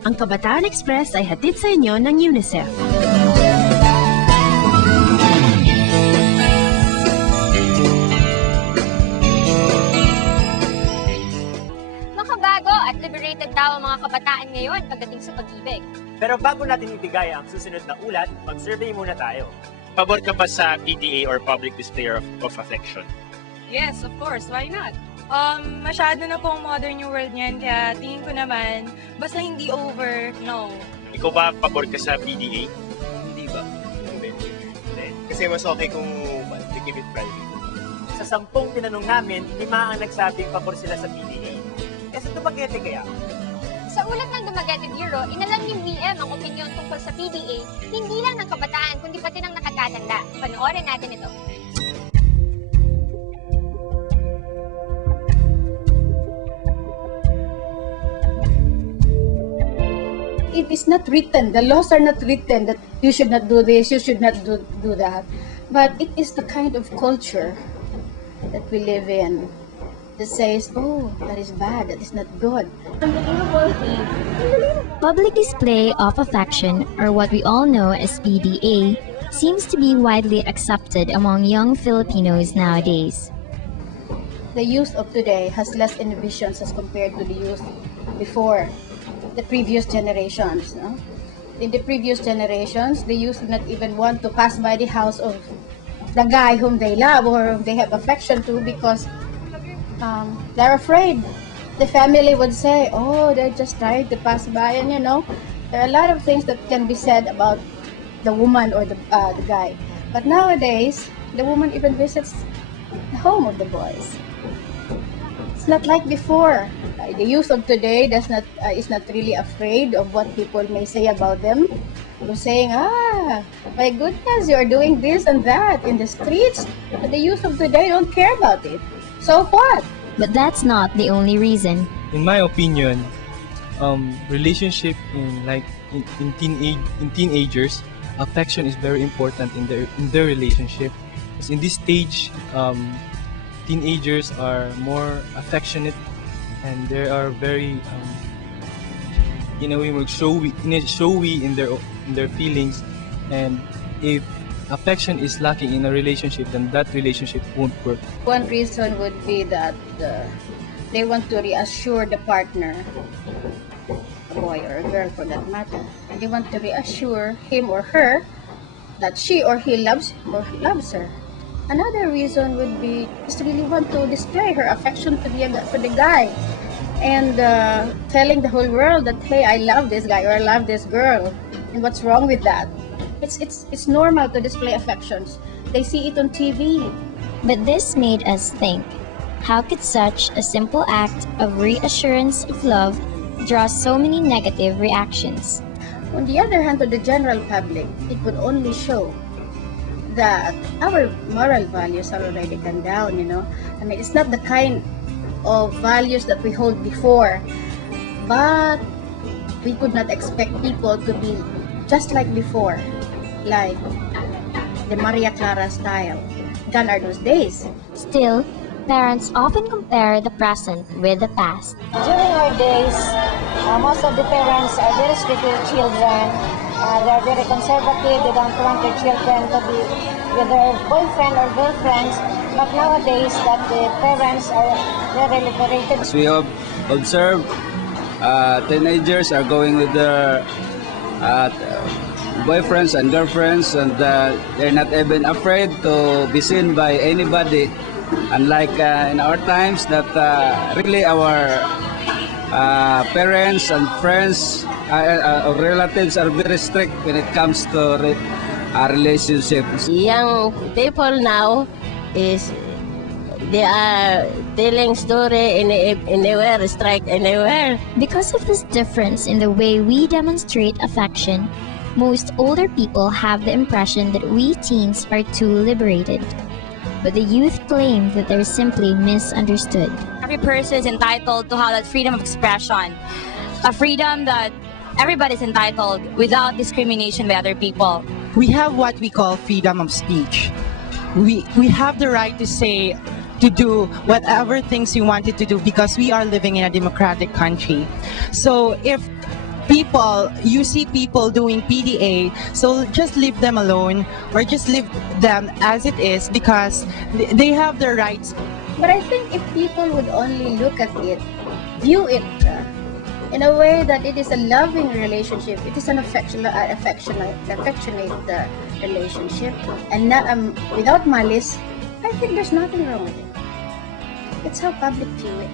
Ang Kabataan Express ay hatid sa inyo ng UNICEF. Makabago at liberated daw ang mga kabataan ngayon pagdating sa pag-ibig. Pero bago natin ibigay ang susunod na ulat, mag-survey muna tayo. Pabor ka ba sa PDA or public display of affection? Yes, of course. Why not? Masyado na pong modern new world niyan, kaya tingin ko naman, basta hindi over, no. Ikaw ba pabor ka sa PDA? Hindi ba? Hindi. Kasi mas okay kung we keep it private. Sa 10 tinanong namin, 5 ang nagsabing pabor sila sa PDA. Sa Dumaguete kaya? Sa ulat ng Dumaguete Bureau, inalam ni BM ang opinyon tungkol sa PDA, hindi lang ng kabataan, kundi pati ng nakatatanda. Panoorin natin ito. It is not written, the laws are not written that you should not do this, you should not do that. But it is the kind of culture that we live in that says, oh, that is bad, that is not good. Public display of affection, or what we all know as PDA, seems to be widely accepted among young Filipinos nowadays. The youth of today has less inhibitions as compared to the youth before. The previous generations. No? In the previous generations, the youth would not even want to pass by the house of the guy whom they love or whom they have affection to because they're afraid. The family would say, oh, they're just trying to pass by, and you know, there are a lot of things that can be said about the woman or the guy. But nowadays, the woman even visits the home of the boys. It's not like before. The youth of today is not really afraid of what people may say about them. They're saying, my goodness, you are doing this and that in the streets. But the youth of today don't care about it. So what? But that's not the only reason. In my opinion, relationship in teenagers, affection is very important in their relationship. Because in this stage, teenagers are more affectionate and they are very in a way showy in their feelings, and if affection is lacking in a relationship, then that relationship won't work. One reason would be that they want to reassure the partner, a boy or a girl for that matter. They want to reassure him or her that she or he loves her. Another reason would be just to really want to display her affection for the guy and telling the whole world that, hey, I love this guy or I love this girl. And what's wrong with that? It's normal to display affections. They see it on TV. But this made us think, how could such a simple act of reassurance of love draw so many negative reactions? On the other hand, to the general public, it would only show that our moral values are already gone down, you know. I mean, it's not the kind of values that we hold before, but we could not expect people to be just like before, like the Maria Clara style. Gone are those days. Still, parents often compare the present with the past. During our days, most of the parents are very strict with children. They are very conservative. They don't want their children to be with their boyfriend or girlfriends. But nowadays, that the parents are very liberated. As we have observed, teenagers are going with their boyfriends and girlfriends, and they're not even afraid to be seen by anybody. Unlike in our times, that really our parents and friends or relatives are very strict when it comes to relationships. Young people now they are telling story anywhere, strike anywhere. Because of this difference in the way we demonstrate affection, most older people have the impression that we teens are too liberated. But the youth claim that they're simply misunderstood. Every person is entitled to have that freedom of expression, a freedom that everybody's entitled without discrimination by other people. We have what we call freedom of speech. We have the right to say, to do whatever things we wanted to do because we are living in a democratic country. So if you see people doing PDA, so just leave them alone or just leave them as it is because they have their rights. But I think if people would only look at it, view it in a way that it is a loving relationship, it is an affectionate relationship, and not, without malice, I think there's nothing wrong with it. It's how public view it.